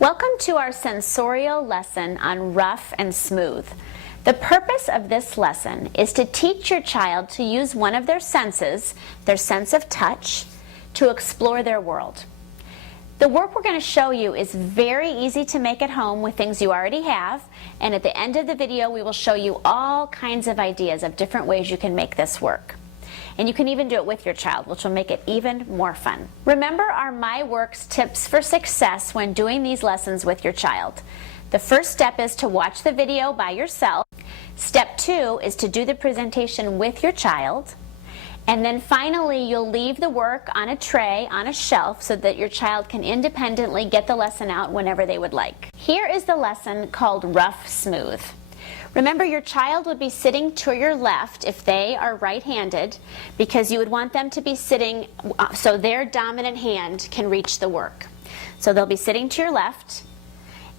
Welcome to our sensorial lesson on rough and smooth. The purpose of this lesson is to teach your child to use one of their senses, their sense of touch, to explore their world. The work we're going to show you is very easy to make at home with things you already have, and at the end of the video we will show you all kinds of ideas of different ways you can make this work. And you can even do it with your child, which will make it even more fun. Remember our My Works tips for success when doing these lessons with your child. The first step is to watch the video by yourself. Step 2 is to do the presentation with your child. And then finally, you'll leave the work on a tray, on a shelf, so that your child can independently get the lesson out whenever they would like. Here is the lesson called Rough Smooth. Remember, your child would be sitting to your left if they are right-handed, because you would want them to be sitting so their dominant hand can reach the work. So they'll be sitting to your left,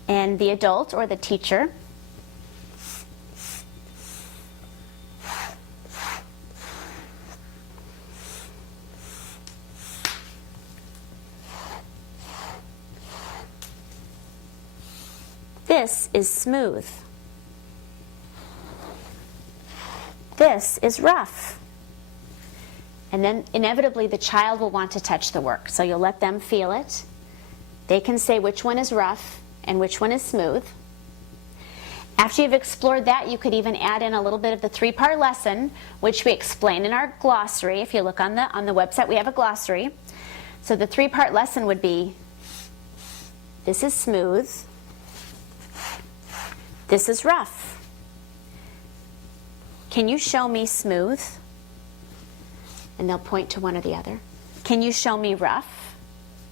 and the adult or the teacher this is smooth. This is rough. And then inevitably the child will want to touch the work. So you'll let them feel it. They can say which one is rough and which one is smooth. After you've explored that, you could even add in a little bit of the 3-part lesson, which we explain in our glossary. If you look on the website, we have a glossary. So the 3-part lesson would be, this is smooth, this is rough. Can you show me smooth? And they'll point to one or the other. Can you show me rough?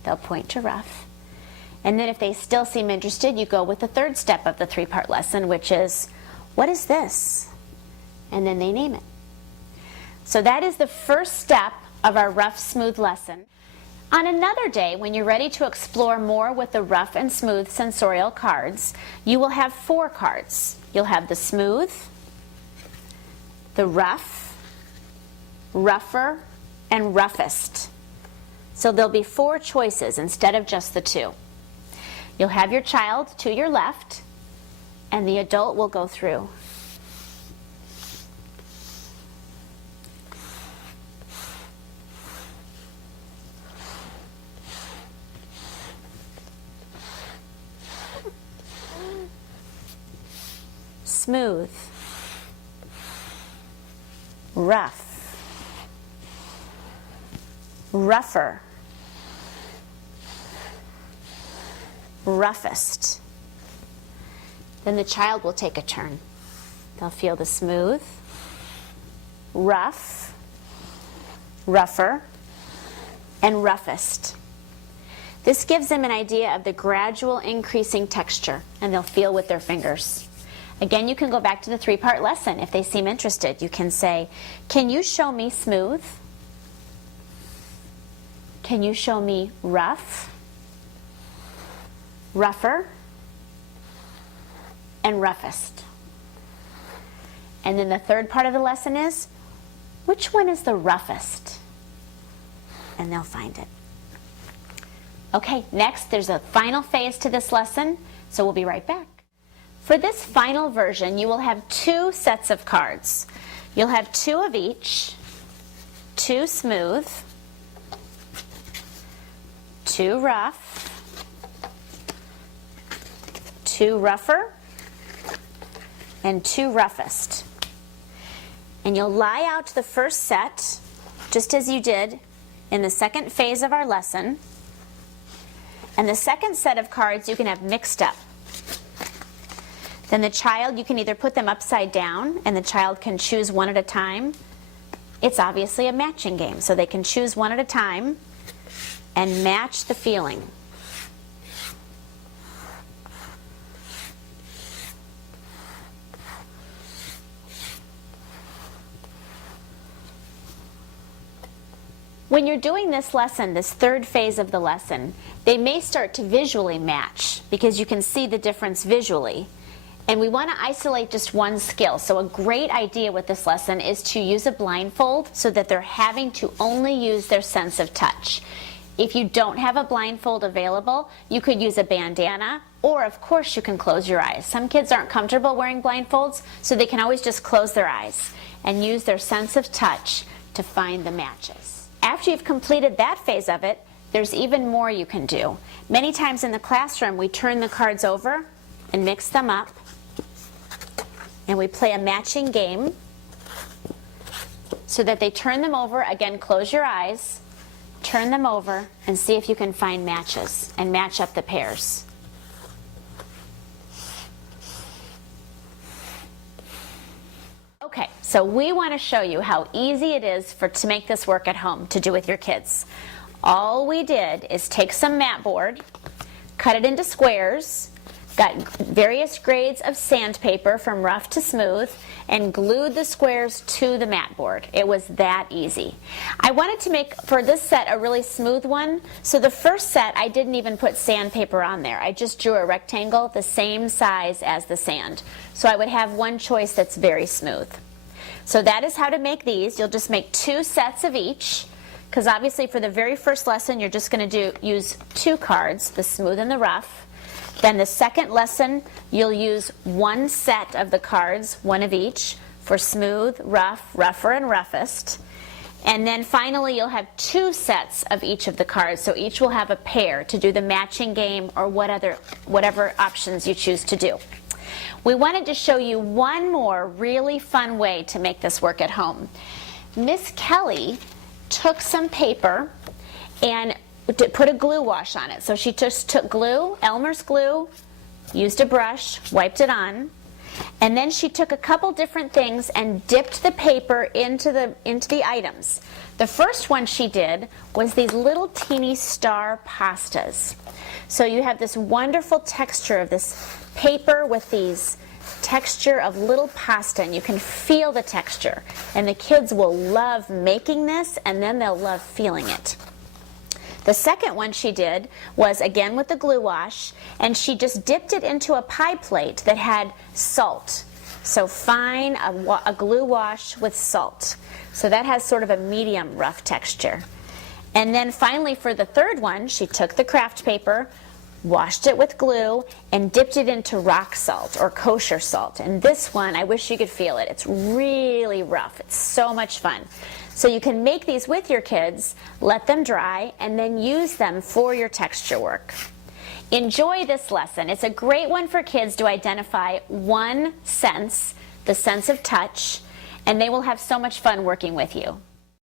They'll point to rough. And then if they still seem interested, you go with the 3rd step of the 3-part lesson, which is, what is this? And then they name it. So that is the first step of our rough, smooth lesson. On another day, when you're ready to explore more with the rough and smooth sensorial cards, you will have 4 cards. You'll have the smooth, the rough, rougher, and roughest. So there'll be 4 choices instead of just the 2. You'll have your child to your left, and the adult will go through. Smooth, rough, rougher, roughest. Then the child will take a turn. They'll feel the smooth, rough, rougher, and roughest. This gives them an idea of the gradual increasing texture, and they'll feel with their fingers. Again, you can go back to the 3-part lesson. If they seem interested, you can say, can you show me smooth? Can you show me rough, rougher, and roughest? And then the 3rd part of the lesson is, which one is the roughest? And they'll find it. Okay, next there's a final phase to this lesson, so we'll be right back. For this final version, you will have 2 sets of cards. You'll have 2 of each, 2 smooth, 2 rough, 2 rougher, and 2 roughest. And you'll lie out the first set, just as you did in the 2nd phase of our lesson. And the 2nd set of cards you can have mixed up. Then the child, you can either put them upside down and the child can choose one at a time. It's obviously a matching game, so they can choose one at a time and match the feeling. When you're doing this lesson, this 3rd phase of the lesson, they may start to visually match because you can see the difference visually. And we want to isolate just one skill. So a great idea with this lesson is to use a blindfold so that they're having to only use their sense of touch. If you don't have a blindfold available, you could use a bandana, or of course you can close your eyes. Some kids aren't comfortable wearing blindfolds, so they can always just close their eyes and use their sense of touch to find the matches. After you've completed that phase of it, there's even more you can do. Many times in the classroom, we turn the cards over and mix them up, and we play a matching game so that they turn them over. Again, close your eyes, turn them over, and see if you can find matches and match up the pairs. Okay, so we want to show you how easy it is to make this work at home, to do with your kids. All we did is take some mat board, cut it into squares, got various grades of sandpaper from rough to smooth, and glued the squares to the mat board. It was that easy. I wanted to make, for this set, a really smooth one. So the first set, I didn't even put sandpaper on there. I just drew a rectangle the same size as the sand. So I would have one choice that's very smooth. So that is how to make these. You'll just make 2 sets of each, because obviously for the very first lesson, you're just going to use 2 cards, the smooth and the rough. Then the second lesson, you'll use 1 set of the cards, 1 of each, for smooth, rough, rougher, and roughest. And then finally, you'll have 2 sets of each of the cards, so each will have a pair to do the matching game or whatever options you choose to do. We wanted to show you one more really fun way to make this work at home. Miss Kelly took some paper and put a glue wash on it. So she just took glue, Elmer's glue, used a brush, wiped it on, and then she took a couple different things and dipped the paper into the items. The first one she did was these little teeny star pastas. So you have this wonderful texture of this paper with these texture of little pasta, and you can feel the texture. And the kids will love making this, and then they'll love feeling it. The second one she did was again with the glue wash, and she just dipped it into a pie plate that had salt. So fine, a glue wash with salt. So that has sort of a medium rough texture. And then finally for the third one, she took the craft paper, washed it with glue, and dipped it into rock salt or kosher salt. And this one, I wish you could feel it. It's really rough. It's so much fun. So you can make these with your kids, let them dry, and then use them for your texture work. Enjoy this lesson. It's a great one for kids to identify one sense, the sense of touch, and they will have so much fun working with you.